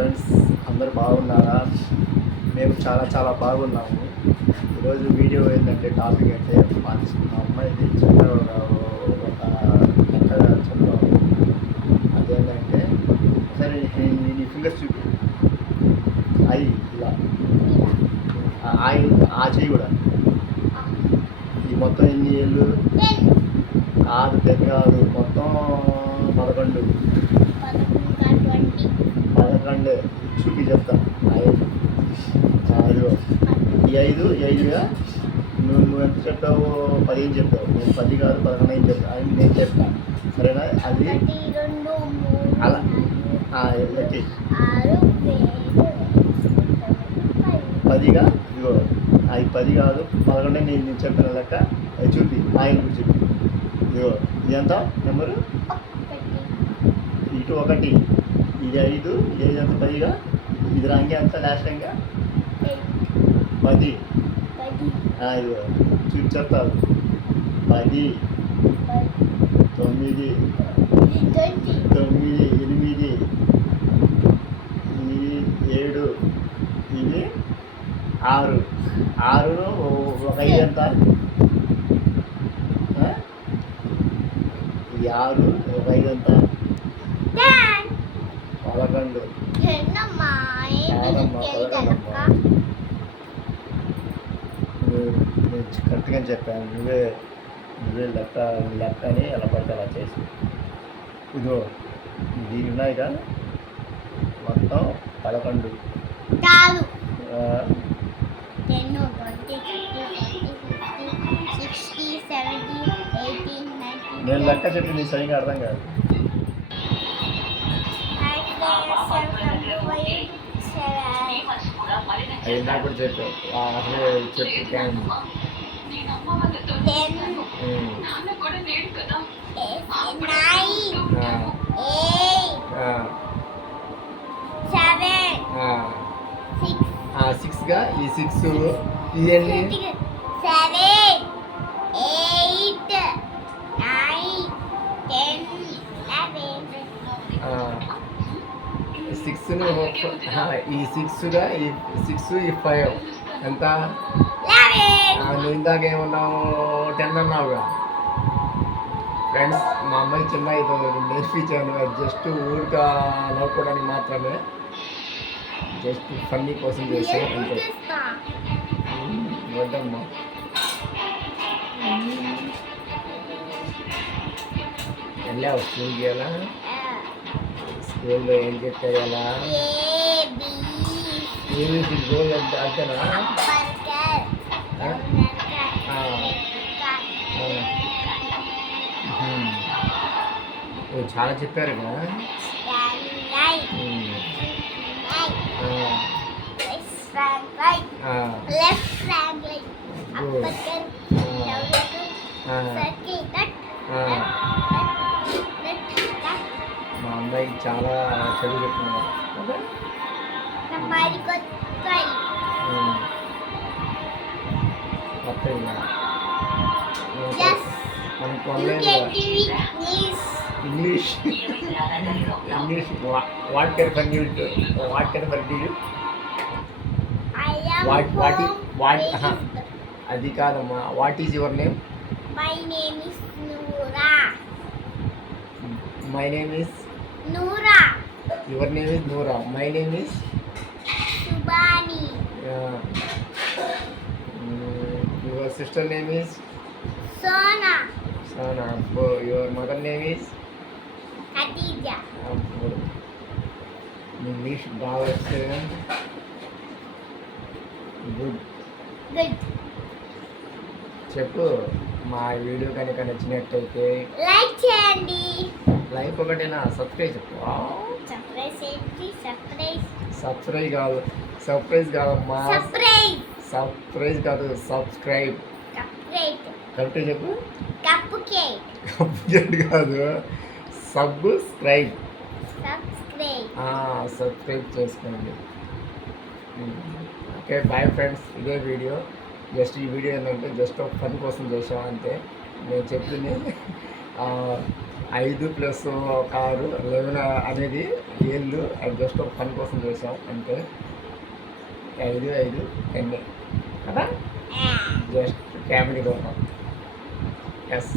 Friends, అందరు బాగున్నారా? మేము చాలా చాలా బాగున్నాము. ఈరోజు వీడియో ఏంటంటే టాపిక్ అంటే మా అమ్మాయిది చిన్న ఒక లెక్క చెప్తాము. అదేంటంటే సరే నీ ఫింగర్స్ చూపి. అయి ఇలా ఆ చెయ్యి కూడా. ఈ మొత్తం ఎన్ని ఏళ్ళు? కాదు, కాదు, మొత్తం 11. 11 చూపి చెప్తా. అదిగో ఈ 5గా నువ్వు ఎంత చెప్పావు? 10 చెప్పావు. నేను 10 కాదు 11 చెప్తా అని నేను చెప్తాను, సరేనా? అది అలా ఎట్టి 10గా ఇదిగో అది 10 కాదు 11 నేను చెప్పిన లెక్క. అది చూపి, ఆయన కూడా చూపి. ఇదిగో ఇది ఎంత నెంబరు? ఇటు 1, ఇది 5, ఇది ఎంత 10గా. ఇది రంగే ఎంత లాస్ట్ రంగా? 10. ఇదిగో చూపి చెప్తారు. 10, 9, 8, ఇది 7, ఇది 6. 6 ఒక 5 ఎంత? ఇది 6 ఒక 5 ఎంత? 11. నేను కరెక్ట్గా చెప్పాను. నువ్వే లెక్క అని ఎలా పడితే అలా చేసి. ఇదిగో దీని ఉన్నాయి కదా మొత్తం 11. నేను లెక్క చెప్పి నీ సరిగ్గా అర్థం కాదు. అది నాకు కూడా చెప్పావు. అసలు చెప్పు. 10, 6గా ఈ 6 ఇదేంటి? 7, 8, 9, 10, 11. 6ను ఈ 6గా ఈ 6 ఈ 5 ఎంత? నువ్వు ఇందాక ఏమన్నావు? 10 అన్నావుగా. ఫ్రెండ్స్, మా అమ్మాయి చిన్న ఇది నేర్పించాను. జస్ట్ ఊరిగా నవ్వుకోవడానికి మాత్రమే, జస్ట్ ఫన్నీ కోసం చేసే అంతే. వద్దమ్మా. వెళ్ళావు స్కూల్కి? ఎలా స్కూల్లో ఏం చెప్పారు? ఎలా రోజు అంతేనా? చాలా చెప్పారు కదా. మా అమ్మాయికి చాలా చదువు చెప్తున్నారు. English what can for you? What అది కాదమ్మా. What is your name? My name is Noora. My name is Noora. Your name is Noora. My name is Subhani. Your sister name is Sona. Your mother name is Khadija. English బాగా వస్తే good. చెప్పు. మా video కనుక నచ్చినట్టయితే like చేయండి. Like ఒకటేనా? సబ్స్క్రైబ్ చెప్పు. సబ్స్క్రైబ్ కాదు, సర్ప్రైజ్ కాదమ్మా. సర్ప్రైజ్ కాదు, సబ్స్క్రైబ్. కరెక్ట్ చెప్పు. కప్పు కేక్ కాదు, సబ్స్క్రైబ్ చేసుకోండి. Okay, bye friends. ఇదే వీడియో. జస్ట్ ఈ వీడియో ఏంటంటే జస్ట్ ఒక పని కోసం చేసాం అంతే. నేను చెప్పింది 5 ప్లస్ ఒక 6 11 అనేది ఏళ్ళు అది జస్ట్ ఒక పని కోసం చేసాం అంతే. 5 5 10 కదా, జస్ట్ ఫ్యామిలీ కోసం. ఎస్.